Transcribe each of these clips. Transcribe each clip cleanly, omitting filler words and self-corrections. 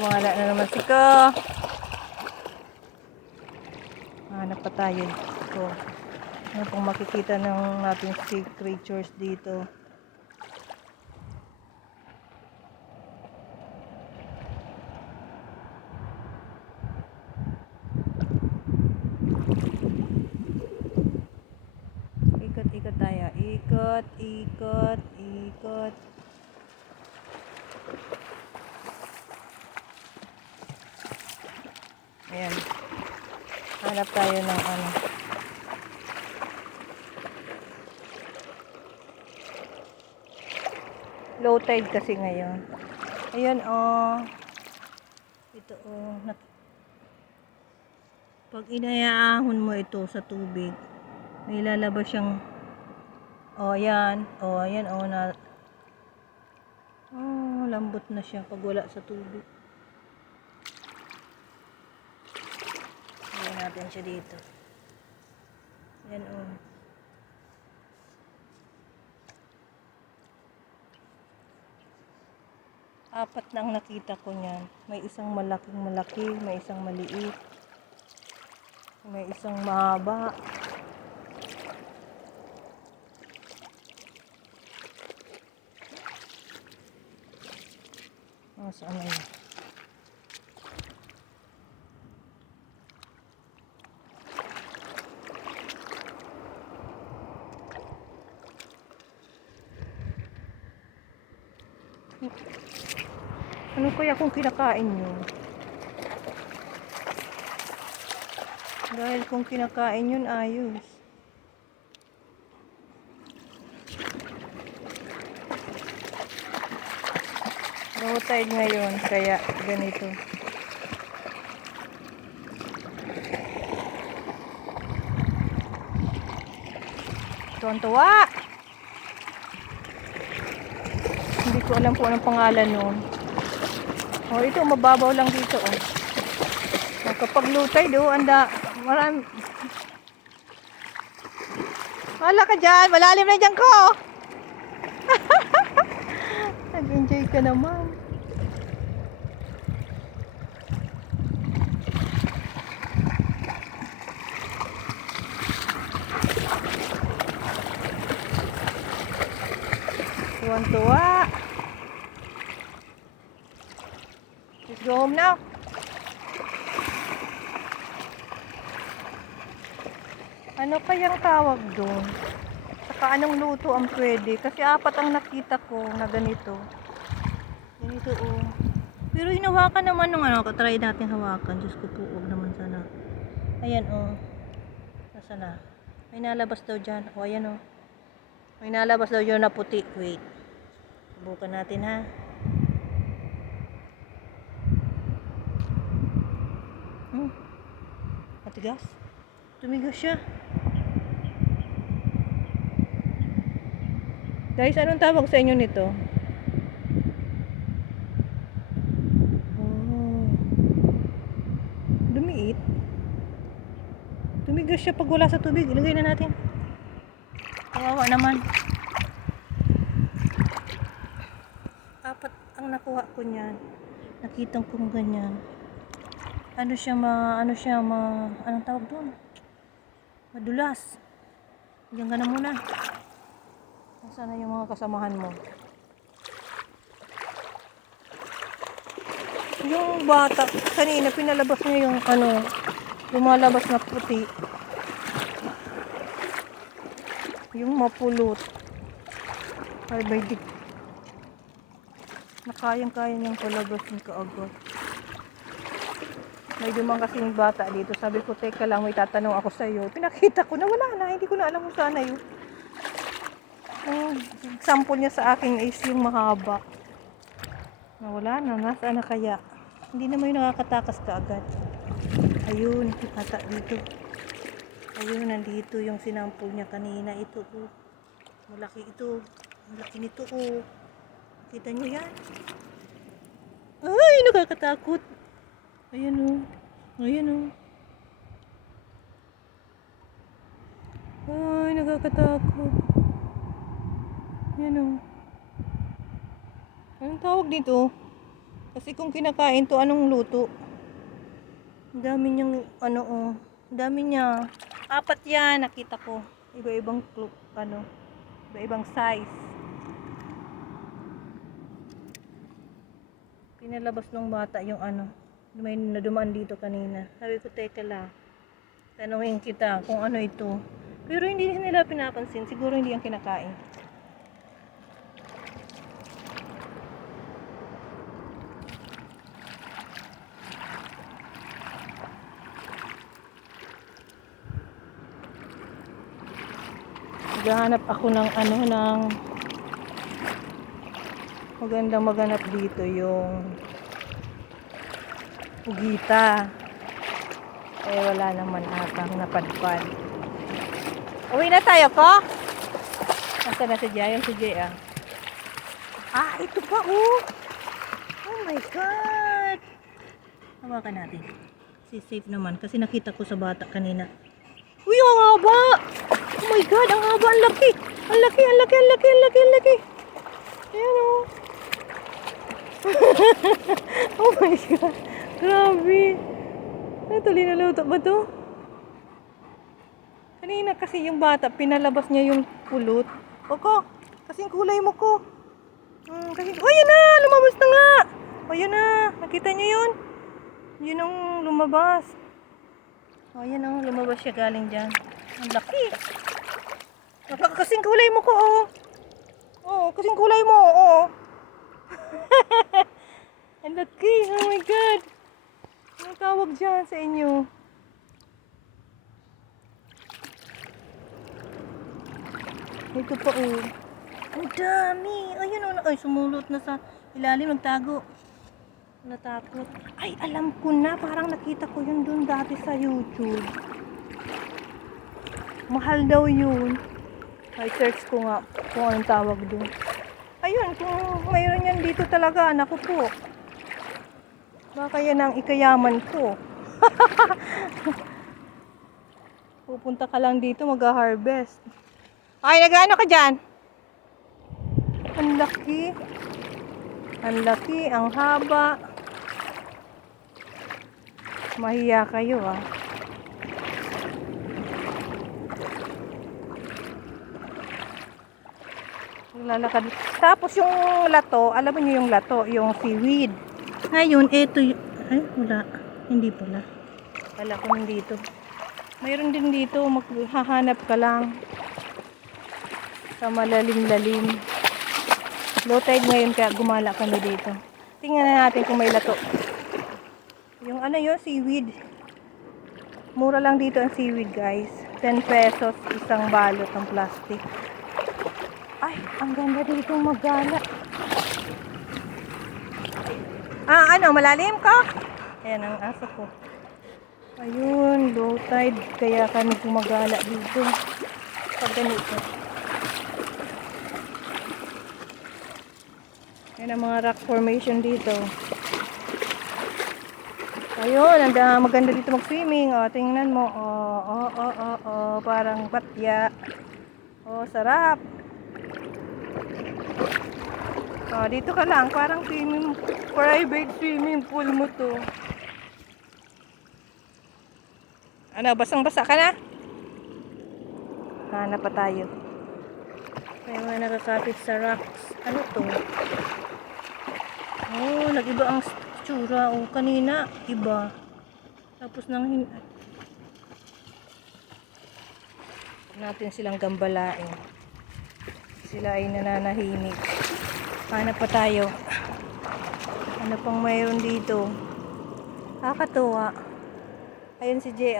Gumala na naman si Ko. Hanap pa tayo dito. Ano pong makikita ng nating sea creatures dito. Ikot tayo. Ikot. Ayan. Hanap tayo ng ano. Low tide kasi ngayon. Ayan oh. Ito oh. Pag inayaahon mo ito sa tubig, may lalabas siyang oh yan. Oh ayan oh na. Oh, lambot na siya pag wala sa tubig. Ayan natin siya dito. Ayan oh. Apat na ang nakita ko niyan. May isang malaking malaki, may isang maliit, may isang mahaba. Oh, saan na yun? Ano kaya kung kinakain nyo? Dahil kung kinakain yun, ayos. Low tide ngayon, kaya ganito. Tuwan-tuwa! Hindi ko alam kung anong pangalan nun. Oh, ito, mababaw lang dito, oh. Kapag low tide, oh, marami. Wala ka dyan, malalim na dyan ko! Nag-enjoy ka naman. Tuwan-tuwa. Let's go home now. Ano kayang tawag doon? Saka anong luto ang pwede? Kasi apat ang nakita ko na ganito. Ganito oh. Pero hinawakan naman nung ano. Try natin hawakan. Diyos ko po, huwag naman sana. Ayan oh. Nasaan na? May nalabas daw dyan. O ayan oh. May nalabas daw dyan na puti. Wait. Subukan natin ha. Matigas? Tumigas siya. Guys, anong tawag sa inyo nito? Oh. Dumiit. Tumigas siya pag wala sa tubig. Ilagay na natin. Kawawa naman. Apat ang nakuha ko niyan. Nakitang kong ganyan. Anong tawag doon? Madulas. Diyan ka na muna. Nasaan na yung mga kasamahan mo? Yung bata, kanina pinalabas niya yung lumalabas na puti. Yung mapulot. Ay, may dik. Nakayang-kaya niyang palabasin kaagad. May dumang kasing bata dito. Sabi ko, teka lang, may tatanong ako sa'yo. Pinakita ko na wala na. Hindi ko na alam kung saan na yun. Ang example niya sa akin is yung mahaba. Nawala na. Nasaan na kaya? Hindi naman yung nakakatakas kaagad. Ayun. Ata dito. Ayun. Nandito yung sinampol niya kanina. Ito oh. Malaki ito. Malaki nito oh. Kita niyo yan? Ay! Nakakatakot. Ayan oh. Ayan oh. Ay, nakakatakot. Ayan oh. Anong tawag dito? Kasi kung kinakain to, anong luto? Ang dami niyang, ano oh. Ang dami niya. 4 yan, nakita ko. Iba-ibang, ano, iba-ibang size. Pinalabas ng bata yung ano. May nadumaan dito kanina. Sabi ko, teka lang. Tanungin kita kung ano ito. Pero hindi nila pinapansin. Siguro hindi yan kinakain. Naghahanap ako ng ano, ng magandang maganap dito yung pugita. Eh wala naman atang napadpad. Uwi na tayo ko? Nasaan na si Jay? Yung si Jay ah. Ah, ito pa oh. Oh my God. Hawakan natin. Si safe naman kasi nakita ko sa bata kanina. Uy, ang haba! Oh my God, ang haba, ang laki! Ang laki, ang laki, ang laki, ang laki, ang laki! Ayan oh. Oh my God. Grabe. Ito, linaluto ba to? Kanina kasi yung bata, pinalabas niya yung pulot. Oko, kasing kulay mo ko. Kasi, oh yun na, lumabas na nga. Oh yun na, nakita niyo yun? Yun ang lumabas. Oh yan ang lumabas siya galing dyan. Ang laki. Kasing kulay mo ko, oh. Oh, kasing kulay mo, oh. Ang laki, oh my God. Anong tawag dyan sa inyo? Ito pa oh. Ang dami. Ayun oh. Ay, sumulot na sa ilalim. Nagtago. Natakot. Ay, alam ko na. Parang nakita ko yun dun dati sa YouTube. Mahal daw yun. Ay, search ko nga kung anong tawag dun. Ayun, kung mayroon yan dito talaga, naku po. Baka yan ang ikayaman ko. Pupunta ka lang dito, mag-harvest. Ay, nag-ano ka dyan? Ang laki. Ang laki, ang haba. Mahiya kayo ah. Lalakad. Tapos yung lato, alam niyo yung lato, yung seaweed. Ngayon, ito ay, wala. Hindi pala. Wala ko nandito. Mayroon din dito, maghahanap ka lang. Sa malalim-lalim. Low tide ngayon kaya gumala kami dito. Tingnan na natin kung may lato. Yung ano yun, seaweed. Mura lang dito ang seaweed guys. 10 pesos isang balot ng plastic. Ay, ang ganda dito maggala. Ah, ano, malalim ka? Ayan ang aso ko. Ayun, low tide. Kaya kami gumagala dito. Pag ganito. Ayan ang mga rock formation dito. Ayun, maganda dito mag-swimming. O, tingnan mo. Parang batya. O, sarap. O, dito ka lang. Parang private swimming pool mo to. Ano, basang-basa ka na? Hanap pa tayo. May mga nakakapit sa rocks. Ano to? Oh, nag-iba ang tsura. Oh, kanina, iba. Tapos nang natin silang gambalain. Sila ay nananahimik. Hanap pa tayo. Ano pang mayroon dito? Nakakatuwa. Ayun si Jay,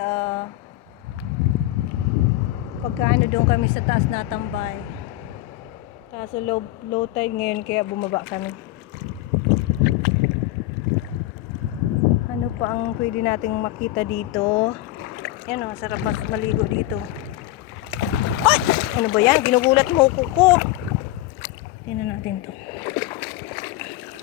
pagkaano doon kami sa taas natambay. Kaso low tide ngayon kaya bumaba kami. Ano pa ang pwede nating makita dito? Yan o, sarap maligo dito. Ay! Ano ba yan? Ginugulat mo ko. Tingnan natin to.